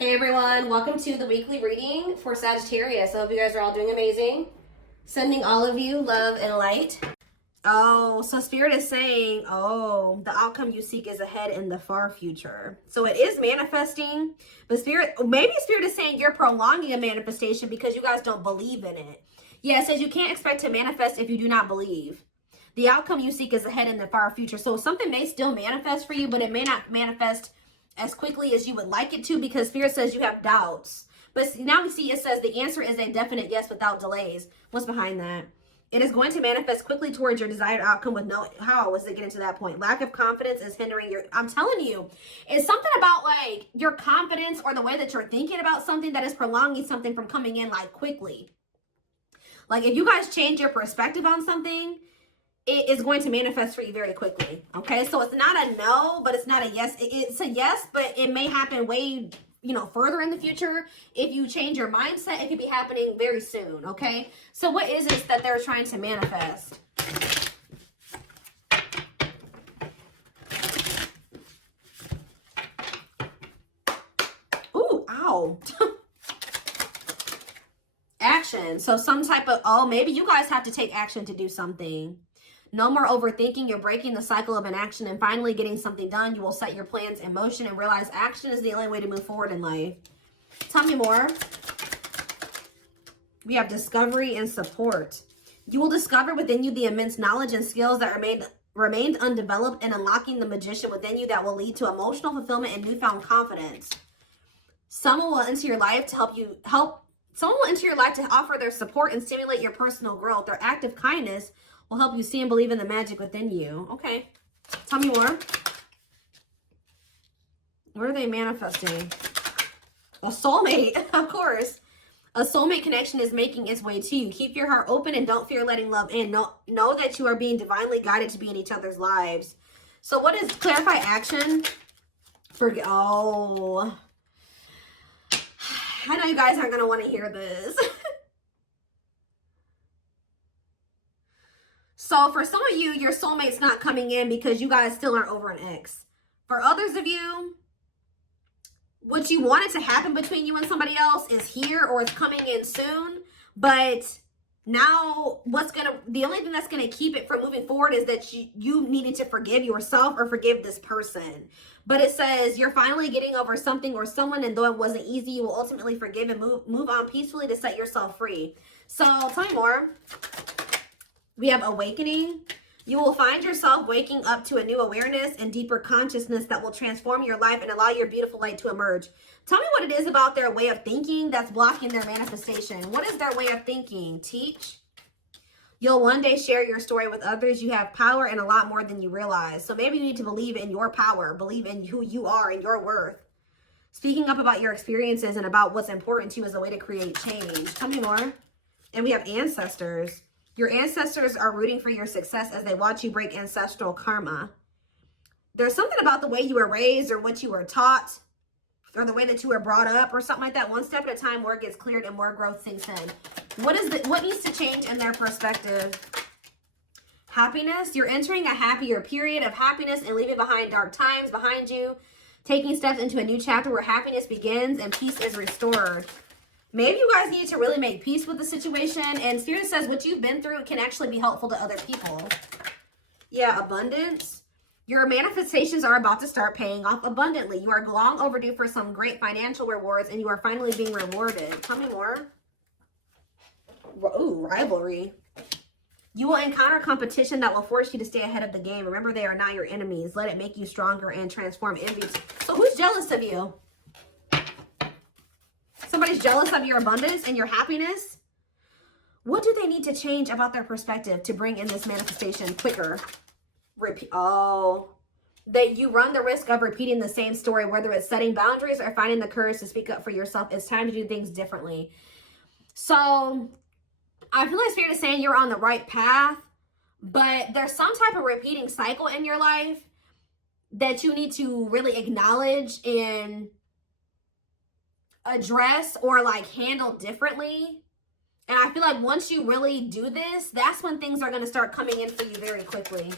Hey everyone, welcome to the weekly reading for Sagittarius. I hope you guys are all doing amazing. Sending all of you love and light. Oh, so Spirit is saying, the outcome you seek is ahead in the far future. So it is manifesting, but maybe Spirit is saying you're prolonging a manifestation because you guys don't believe in it. Yeah, it says you can't expect to manifest if you do not believe. The outcome you seek is ahead in the far future. So something may still manifest for you, but it may not manifest as quickly as you would like it to, because Spirit says you have doubts. But now we see it says the answer is a definite yes without delays. What's behind that? It is going to manifest quickly towards your desired outcome with no, how was it getting to that point? Lack of confidence is hindering your, I'm telling you, it's something about like your confidence or the way that you're thinking about something that is prolonging something from coming in like quickly. Like if you guys change your perspective on something, it is going to manifest for you very quickly. Okay, so it's not a no, but it's not a yes. It's a yes, but it may happen way, further in the future. If you change your mindset, it could be happening very soon. Okay, so what is it that they're trying to manifest? Ooh, ow. Action. So some type of, maybe you guys have to take action to do something. No more overthinking. You're breaking the cycle of inaction and finally getting something done. You will set your plans in motion and realize action is the only way to move forward in life. Tell me more. We have discovery and support. You will discover within you the immense knowledge and skills that remained undeveloped, and unlocking the magician within you that will lead to emotional fulfillment and newfound confidence. Someone will enter your life to Someone will enter your life to offer their support and stimulate your personal growth. Their act of kindness will help you see and believe in the magic within you. Okay. Tell me more. What are they manifesting? A soulmate, of course. A soulmate connection is making its way to you. Keep your heart open and don't fear letting love in. Know that you are being divinely guided to be in each other's lives. So what is clarify action? I know you guys aren't going to want to hear this. So for some of you, your soulmate's not coming in because you guys still aren't over an ex. For others of you, what you wanted to happen between you and somebody else is here or it's coming in soon. But now the only thing that's going to keep it from moving forward is that you needed to forgive yourself or forgive this person. But it says you're finally getting over something or someone, and though it wasn't easy, you will ultimately forgive and move on peacefully to set yourself free. So tell me more. We have awakening. You will find yourself waking up to a new awareness and deeper consciousness that will transform your life and allow your beautiful light to emerge. Tell me what it is about their way of thinking that's blocking their manifestation. What is their way of thinking? Teach. You'll one day share your story with others. You have power and a lot more than you realize. So maybe you need to believe in your power, believe in who you are and your worth. Speaking up about your experiences and about what's important to you as a way to create change. Tell me more. And we have ancestors. Your ancestors are rooting for your success as they watch you break ancestral karma. There's something about the way you were raised or what you were taught or the way that you were brought up or something like that. One step at a time, more gets cleared and more growth sinks in. What needs to change in their perspective? Happiness. You're entering a happier period of happiness and leaving behind dark times behind you. Taking steps into a new chapter where happiness begins and peace is restored. Maybe you guys need to really make peace with the situation. And Spirit says what you've been through can actually be helpful to other people. Yeah, abundance. Your manifestations are about to start paying off abundantly. You are long overdue for some great financial rewards, and you are finally being rewarded. Tell me more. Ooh, rivalry. You will encounter competition that will force you to stay ahead of the game. Remember, they are not your enemies. Let it make you stronger and transform envy. So who's jealous of you? Somebody's jealous of your abundance and your happiness. What do they need to change about their perspective to bring in this manifestation quicker? That you run the risk of repeating the same story, whether it's setting boundaries or finding the courage to speak up for yourself. It's time to do things differently. So I feel like Spirit is saying you're on the right path, but there's some type of repeating cycle in your life that you need to really acknowledge and address or like handle differently. And I feel like once you really do this, that's when things are going to start coming in for you very quickly.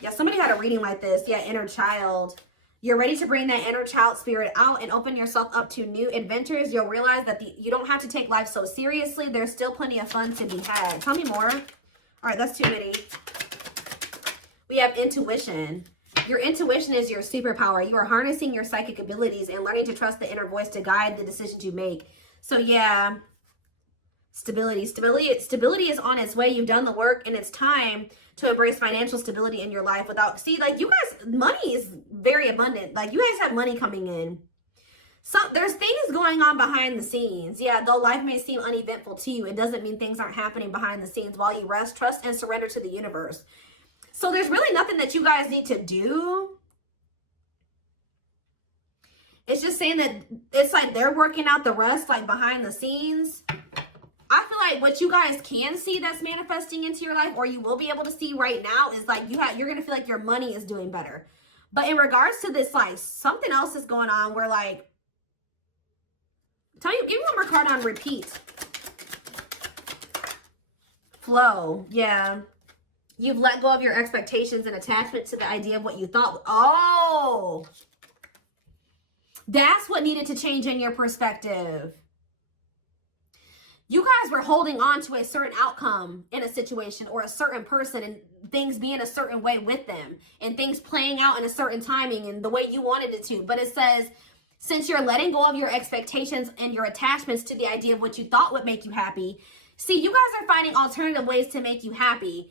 Yeah, somebody had a reading like this. Yeah, inner child. You're ready to bring that inner child spirit out and open yourself up to new adventures. You'll realize that you don't have to take life so seriously. There's still plenty of fun to be had. Tell me more. All right, that's too many. We have intuition. Your intuition is your superpower. You are harnessing your psychic abilities and learning to trust the inner voice to guide the decisions you make. So yeah, stability is on its way. You've done the work, and it's time to embrace financial stability in your life without, see, like, you guys, money is very abundant. Like, you guys have money coming in. So there's things going on behind the scenes. Yeah, though life may seem uneventful to you, it doesn't mean things aren't happening behind the scenes while you rest, trust, and surrender to the universe. So there's really nothing that you guys need to do. It's just saying that it's like they're working out the rest, like, behind the scenes. I feel like what you guys can see that's manifesting into your life, or you will be able to see right now, is like you're going to feel like your money is doing better. But in regards to this, like, something else is going on where, like, give me one more card on repeat. Flow. Yeah. You've let go of your expectations and attachment to the idea of what you thought. Oh, that's what needed to change in your perspective. You guys were holding on to a certain outcome in a situation or a certain person, and things being a certain way with them and things playing out in a certain timing and the way you wanted it to. But it says, since you're letting go of your expectations and your attachments to the idea of what you thought would make you happy, see, you guys are finding alternative ways to make you happy.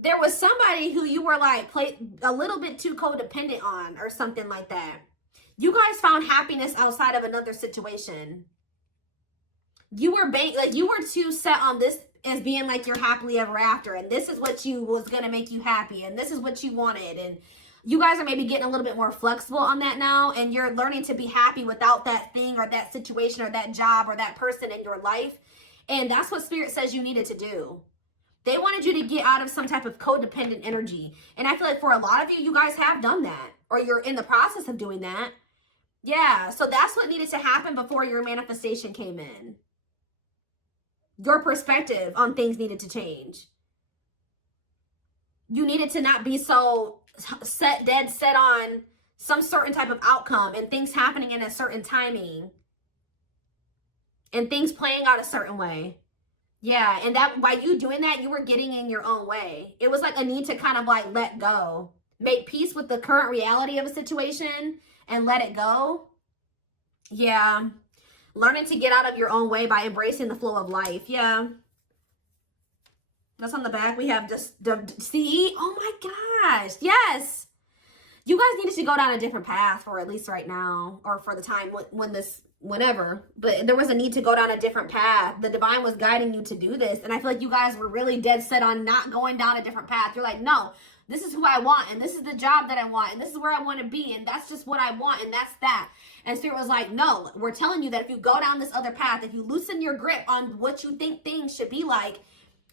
There was somebody who you were like a little bit too codependent on or something like that. You guys found happiness outside of another situation. You were too set on this as being like your happily ever after, and this is what was going to make you happy, and this is what you wanted. And you guys are maybe getting a little bit more flexible on that now, and you're learning to be happy without that thing or that situation or that job or that person in your life. And that's what Spirit says you needed to do. They wanted you to get out of some type of codependent energy. And I feel like for a lot of you, you guys have done that, or you're in the process of doing that. Yeah, so that's what needed to happen before your manifestation came in. Your perspective on things needed to change. You needed to not be so dead set on some certain type of outcome and things happening in a certain timing and things playing out a certain way. Yeah, and that by you doing that, you were getting in your own way. It was like a need to kind of like let go. Make peace with the current reality of a situation and let it go. Yeah. Learning to get out of your own way by embracing the flow of life. Yeah. That's on the back. We have just see. Oh my gosh. Yes. You guys needed to go down a different path for at least right now, or for the time whenever. But there was a need to go down a different path. The divine was guiding you to do this. And I feel like you guys were really dead set on not going down a different path. You're like, no, this is who I want, and this is the job that I want, and this is where I want to be, and that's just what I want, and that's that. And Spirit was like, no, we're telling you that if you go down this other path, if you loosen your grip on what you think things should be like,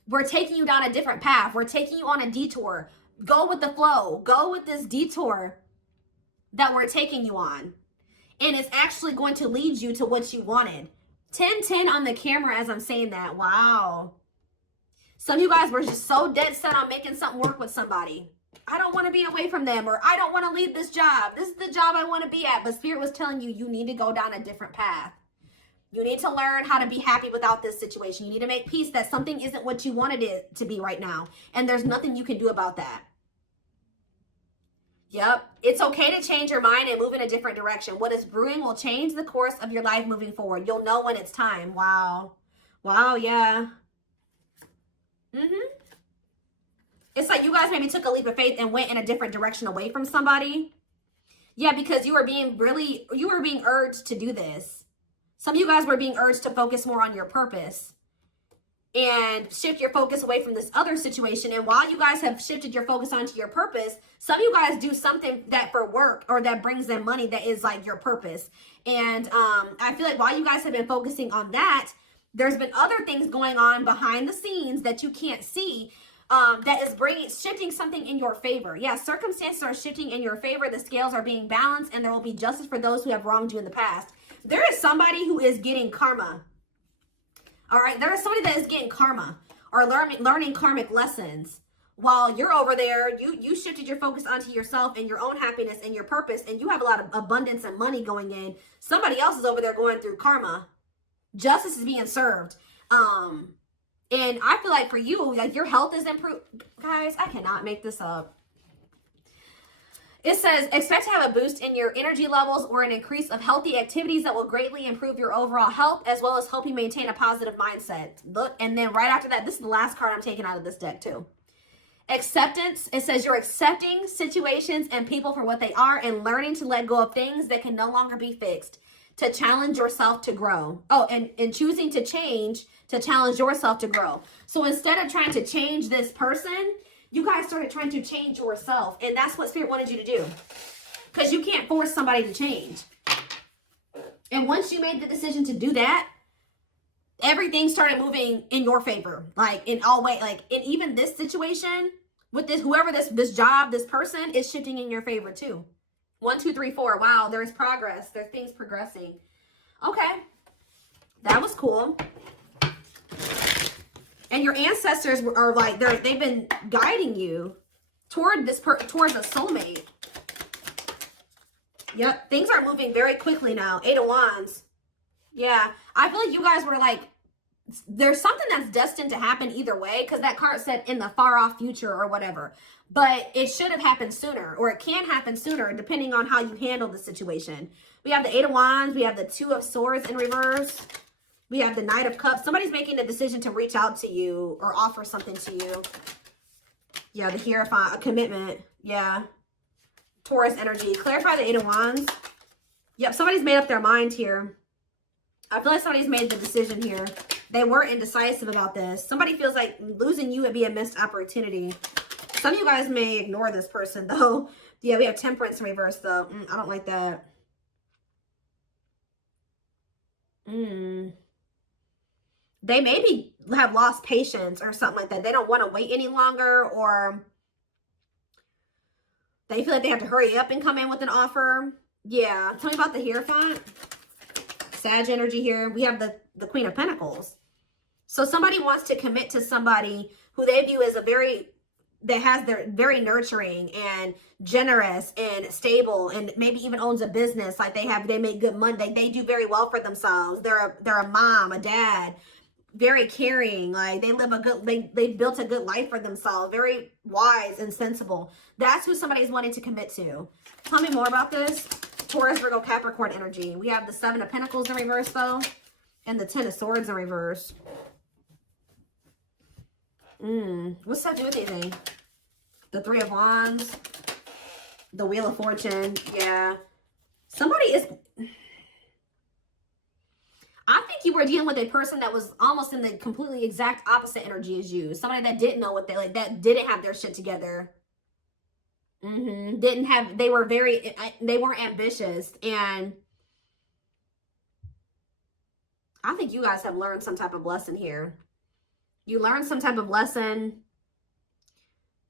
we're taking you down a different path. We're taking you on a detour. Go with the flow. Go with this detour that we're taking you on. And it's actually going to lead you to what you wanted. 10-10 on the camera as I'm saying that. Wow. Some of you guys were just so dead set on making something work with somebody. I don't want to be away from them, or I don't want to leave this job. This is the job I want to be at. But Spirit was telling you, you need to go down a different path. You need to learn how to be happy without this situation. You need to make peace that something isn't what you wanted it to be right now. And there's nothing you can do about that. Yep. It's okay to change your mind and move in a different direction. What is brewing will change the course of your life moving forward. You'll know when it's time. Wow. Wow, yeah. It's like you guys maybe took a leap of faith and went in a different direction away from somebody. Yeah, because you were being urged to do this. Some of you guys were being urged to focus more on your purpose and shift your focus away from this other situation. And while you guys have shifted your focus onto your purpose, some of you guys do something that for work or that brings in money that is like your purpose. And I feel like while you guys have been focusing on that, there's been other things going on behind the scenes that you can't see that is shifting something in your favor. Yeah, circumstances are shifting in your favor. The scales are being balanced, and there will be justice for those who have wronged you in the past. There is somebody who is getting karma. All right, there is somebody that is getting karma or learning karmic lessons. while you're over there, you shifted your focus onto yourself and your own happiness and your purpose, and you have a lot of abundance and money going in. Somebody else is over there going through karma. Justice is being served. And I feel like for you, like your health is improved. Guys, I cannot make this up. It says, expect to have a boost in your energy levels or an increase of healthy activities that will greatly improve your overall health, as well as help you maintain a positive mindset. Look, and then right after that, this is the last card I'm taking out of this deck too. Acceptance. It says you're accepting situations and people for what they are and learning to let go of things that can no longer be fixed, to challenge yourself to grow. Oh, and choosing to change, to challenge yourself to grow. So instead of trying to change this person, you guys started trying to change yourself. And that's what Spirit wanted you to do. Because you can't force somebody to change. And once you made the decision to do that, everything started moving in your favor. Like in all ways, like in even this situation with this, whoever this job, this person is shifting in your favor too. 1, 2, 3, 4. Wow, there's progress. There's things progressing. Okay. That was cool. And your ancestors are like, they've been guiding you toward towards a soulmate. Yep. Things are moving very quickly now. 8 of Wands. Yeah. I feel like you guys were like, there's something that's destined to happen either way, because that card said in the far off future or whatever. But it should have happened sooner, or it can happen sooner depending on how you handle the situation. We have the 8 of Wands. We have the 2 of Swords in reverse. We have the Knight of Cups. Somebody's making a decision to reach out to you or offer something to you. Yeah, the Hierophant, a commitment. Yeah. Taurus energy. Clarify the 8 of Wands. Yep, somebody's made up their mind here. I feel like somebody's made the decision here. They were indecisive about this. Somebody feels like losing you would be a missed opportunity. Some of you guys may ignore this person, though. Yeah, we have Temperance in reverse, though. I don't like that. They maybe have lost patience or something like that. They don't want to wait any longer, or they feel like they have to hurry up and come in with an offer. Yeah. Tell me about the Hierophant. Sag energy here. We have the Queen of Pentacles. So somebody wants to commit to somebody who they view as they're very nurturing and generous and stable, and maybe even owns a business. Like they make good money. They do very well for themselves. They're a mom, a dad, very caring. Like they've built a good life for themselves. Very wise and sensible. That's who somebody's wanting to commit to. Tell me more about this. Taurus, Virgo, Capricorn energy. We have the 7 of Pentacles in reverse, though, and the 10 of Swords in reverse. What's that do with anything? The 3 of Wands, the Wheel of Fortune. Yeah. Somebody is... I think you were dealing with a person that was almost in the completely exact opposite energy as you. Somebody that didn't know what that didn't have their shit together. They weren't ambitious, and I think you guys have learned some type of lesson here. You learned some type of lesson.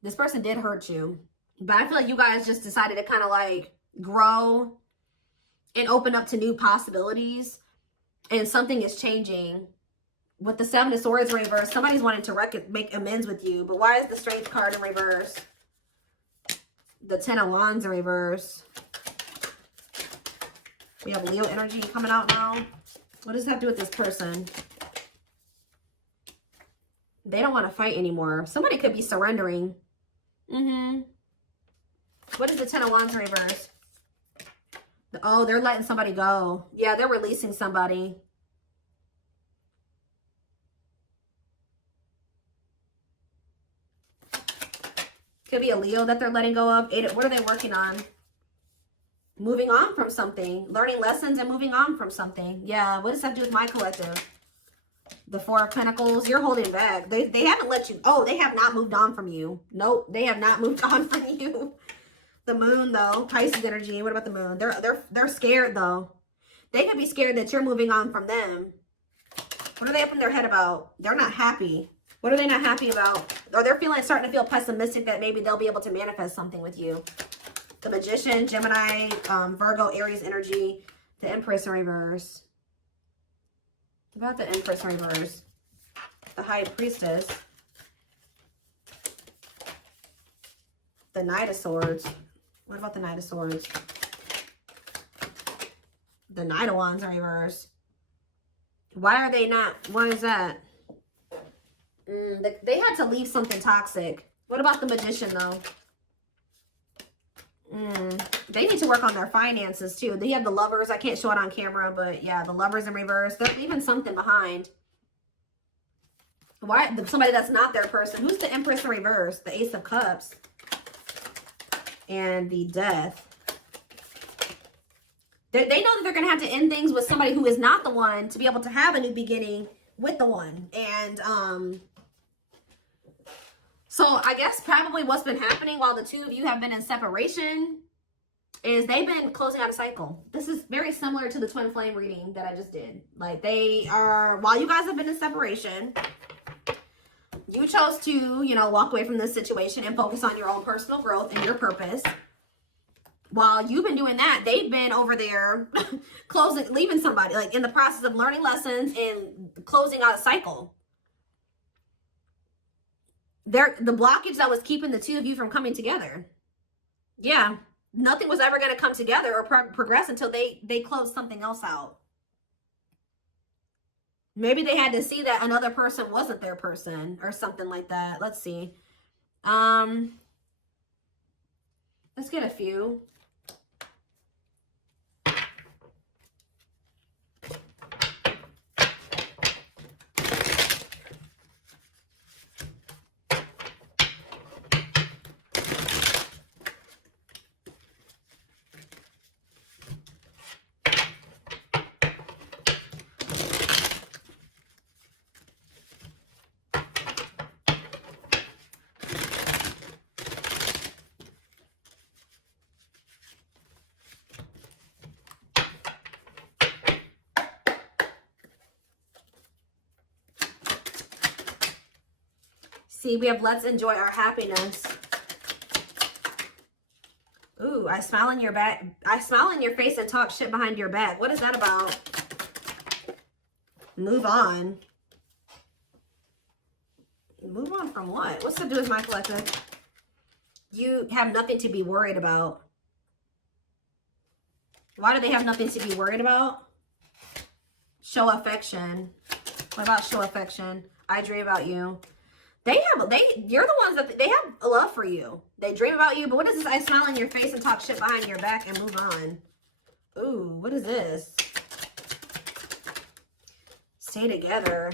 This person did hurt you, but I feel like you guys just decided to kind of like grow and open up to new possibilities, and something is changing. With the 7 of Swords in reverse, somebody's wanting to make amends with you, but why is the Strength card in reverse? The 10 of Wands in reverse. We have Leo energy coming out now. What does that do with this person? They don't want to fight anymore. Somebody could be surrendering. What is the 10 of Wands in reverse? Oh, they're letting somebody go. Yeah, they're releasing somebody. Could be a Leo that they're letting go of. What are they working on? Moving on from something. Learning lessons and moving on from something. Yeah, what does that do with my collective? The 4 of Pentacles. You're holding back. They haven't let you... Oh, they have not moved on from you. Nope, they have not moved on from you. The Moon, though. Pisces energy. What about the Moon? They're scared, though. They could be scared that you're moving on from them. What are they up in their head about? They're not happy. What are they not happy about? Or they're starting to feel pessimistic that maybe they'll be able to manifest something with you. The Magician, Gemini, Virgo, Aries energy, the Empress in reverse. What about the Empress in reverse? The High Priestess. The Knight of Swords. What about the Knight of Swords? The Knight of Wands are reversed. Why are they not? What is that? They had to leave something toxic. What about the Magician, though? They need to work on their finances, too. They have the Lovers. I can't show it on camera, but yeah, the Lovers in reverse. They're leaving something behind. Why? Somebody that's not their person. Who's the Empress in reverse? The Ace of Cups. And the Death. They know that they're going to have to end things with somebody who is not the one to be able to have a new beginning with the one. And, so I guess probably what's been happening while the two of you have been in separation is they've been closing out a cycle. This is very similar to the twin flame reading that I just did. Like they are, while you guys have been in separation, you chose to, you know, walk away from this situation and focus on your own personal growth and your purpose. While you've been doing that, they've been over there leaving somebody, like in the process of learning lessons and closing out a cycle. The blockage that was keeping the two of you from coming together. Yeah, nothing was ever going to come together or progress until they closed something else out. Maybe they had to see that another person wasn't their person or something like that. Let's see. Let's get a few. See, we have let's enjoy our happiness. Ooh, I smile in your back. I smile in your face and talk shit behind your back. What is that about? Move on. Move on from what? What's to do with my collective? You have nothing to be worried about. Why do they have nothing to be worried about? Show affection. What about show affection? I dream about you. You're the ones that they have a love for you. They dream about you, but what is this? I smile in your face and talk shit behind your back and move on. Ooh, what is this? Stay together.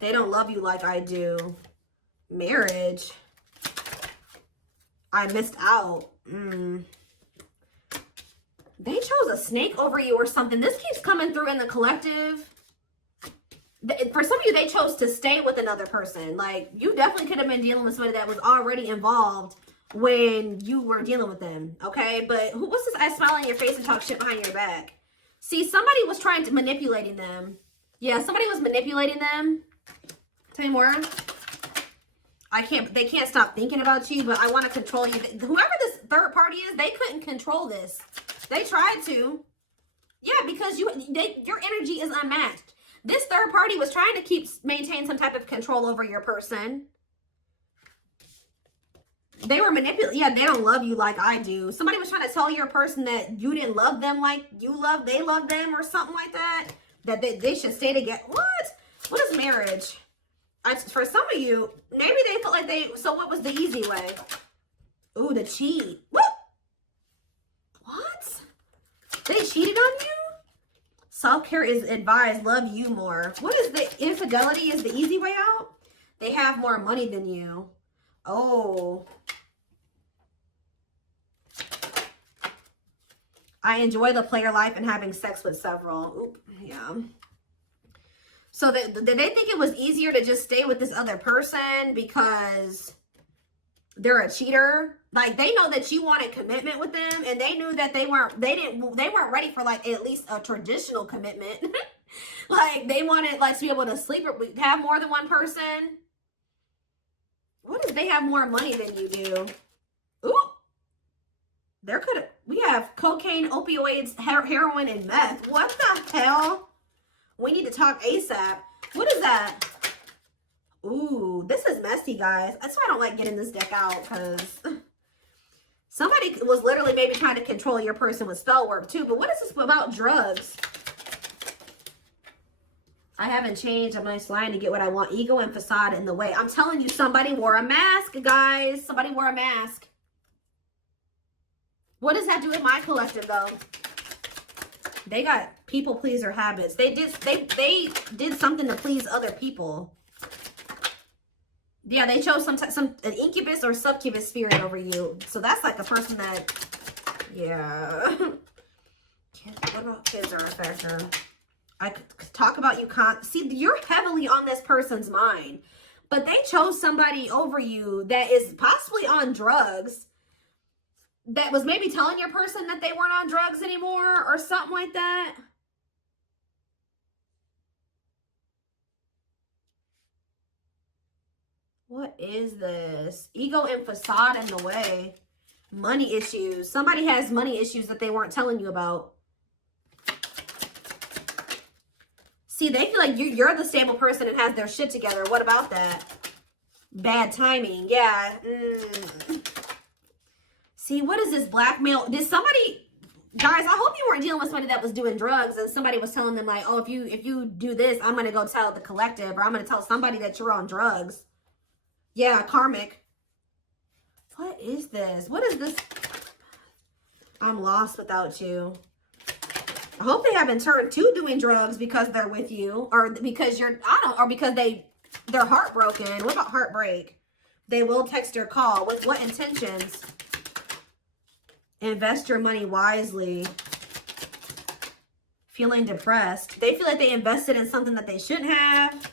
They don't love you like I do. Marriage. I missed out. They chose a snake over you or something. This keeps coming through in the collective. For some of you, they chose to stay with another person. Like, you definitely could have been dealing with somebody that was already involved when you were dealing with them, okay? But what's this? I smile in your face and talk shit behind your back. See, somebody was trying to manipulating them. Yeah, somebody was manipulating them. Tell me more. They can't stop thinking about you, but I want to control you. Whoever this third party is, they couldn't control this. They tried to. Yeah, because your energy is unmatched. This third party was trying to maintain some type of control over your person. They were manipulating. Yeah, they don't love you like I do. Somebody was trying to tell your person that you didn't love them like they love them or something like that. That they should stay together. What? What is marriage? For some of you, maybe they felt like so what was the easy way? Ooh, the cheat. What? They cheated on you? Self-care is advised. Love you more. What is the infidelity? Is the easy way out? They have more money than you. Oh. I enjoy the player life and having sex with several. Oop, yeah. So did they think it was easier to just stay with this other person because they're a cheater? Like, they know that you wanted commitment with them, and they knew that they weren't ready for, like, at least a traditional commitment. Like, they wanted, like, to be able to sleep or have more than one person. What if they have more money than you do? Ooh. We have cocaine, opioids, heroin, and meth. What the hell? We need to talk ASAP. What is that? Ooh, this is messy, guys. That's why I don't like getting this deck out, because somebody was literally maybe trying to control your person with spell work too. But what is this about drugs? I haven't changed. I'm nice lying to get what I want. Ego and facade in the way. I'm telling you, somebody wore a mask, guys. Somebody wore a mask. What does that do with my collective, though? They got people pleaser habits. They did something to please other people. Yeah, they chose an incubus or succubus spirit over you. So that's like a person that, yeah. What about kids are a factor? I could talk about you. See, you're heavily on this person's mind, but they chose somebody over you that is possibly on drugs, that was maybe telling your person that they weren't on drugs anymore or something like that. What is this? Ego and facade in the way. Money issues. Somebody has money issues that they weren't telling you about. See, they feel like you're the stable person and has their shit together. What about that? Bad timing. Yeah. See, what is this blackmail? Did somebody... Guys, I hope you weren't dealing with somebody that was doing drugs and somebody was telling them like, oh, if you do this, I'm going to go tell the collective, or I'm going to tell somebody that you're on drugs. Yeah, karmic. What is this? What is this? I'm lost without you. I hope they haven't turned to doing drugs because they're with you, or because you're, or because they're heartbroken. What about heartbreak? They will text or call. With what intentions? Invest your money wisely. Feeling depressed. They feel like they invested in something that they shouldn't have.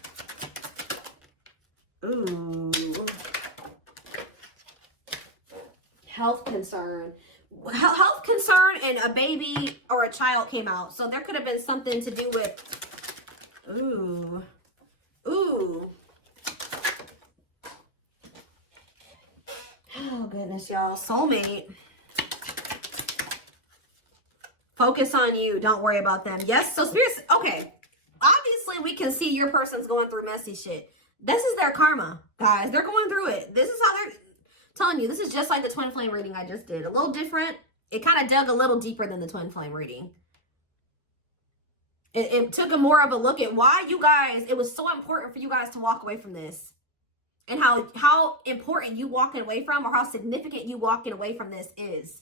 Ooh. Health concern. Health concern and a baby or a child came out. So there could have been something to do with... Ooh. Ooh. Oh, goodness, y'all. Soulmate. Focus on you. Don't worry about them. Yes, so spirits... Okay. Obviously, we can see your person's going through messy shit. This is their karma, guys. They're going through it. This is how they're... Telling you, this is just like the twin flame reading I just did. A little different. It kind of dug a little deeper than the twin flame reading. It took a more of a look at why you guys, it was so important for you guys to walk away from this. And how important you walking away from, or how significant you walking away from this is.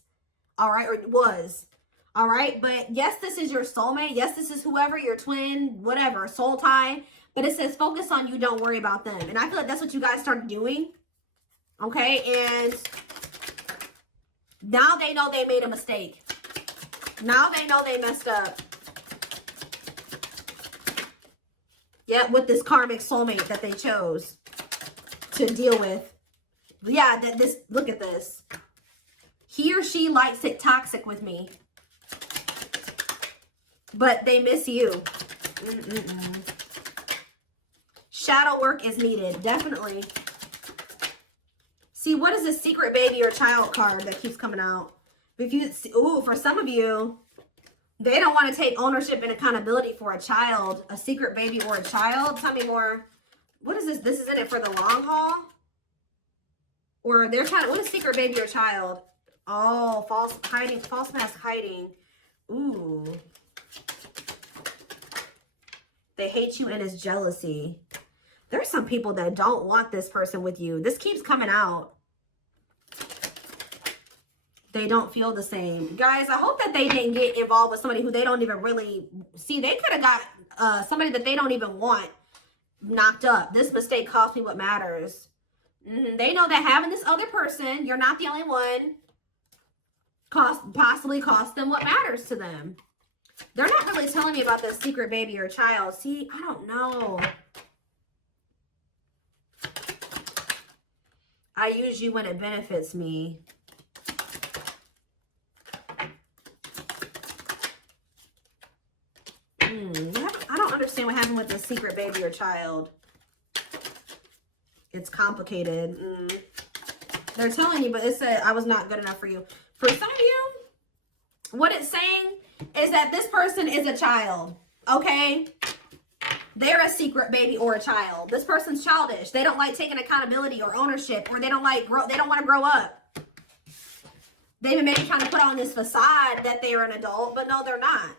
All right, or it was. All right, but yes, this is your soulmate. Yes, this is whoever, your twin, whatever, soul tie. But it says focus on you, don't worry about them. And I feel like that's what you guys started doing. Okay, and now they know they made a mistake. Now they know they messed up. Yeah, with this karmic soulmate that they chose to deal with. Yeah, look at this. He or she likes it toxic with me. But they miss you. Shadow work is needed, definitely. See, what is this secret baby or child card that keeps coming out? If you, ooh, for some of you, they don't want to take ownership and accountability for a child, a secret baby or a child. Tell me more. What is this? This is in it for the long haul? Or they're trying to, what is secret baby or child? Oh, false mask hiding. Ooh. They hate you and it's jealousy. There's some people that don't want this person with you. This keeps coming out. They don't feel the same. Guys, I hope that they didn't get involved with somebody who they don't even really... See, they could have got somebody that they don't even want knocked up. This mistake cost me what matters. They know that having this other person, you're not the only one, possibly cost them what matters to them. They're not really telling me about this secret baby or child. See, I don't know. I use you when it benefits me. I don't understand what happened with the secret baby or child. It's complicated. They're telling you, but it said I was not good enough for you. For some of you, what it's saying is that this person is a child, okay? They're a secret baby or a child. This person's childish. They don't like taking accountability or ownership, or they don't want to grow up. They've been maybe trying to put on this facade that they're an adult, but no, they're not.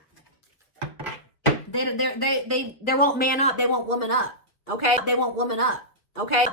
They won't man up. They won't woman up. Okay? They won't woman up. Okay?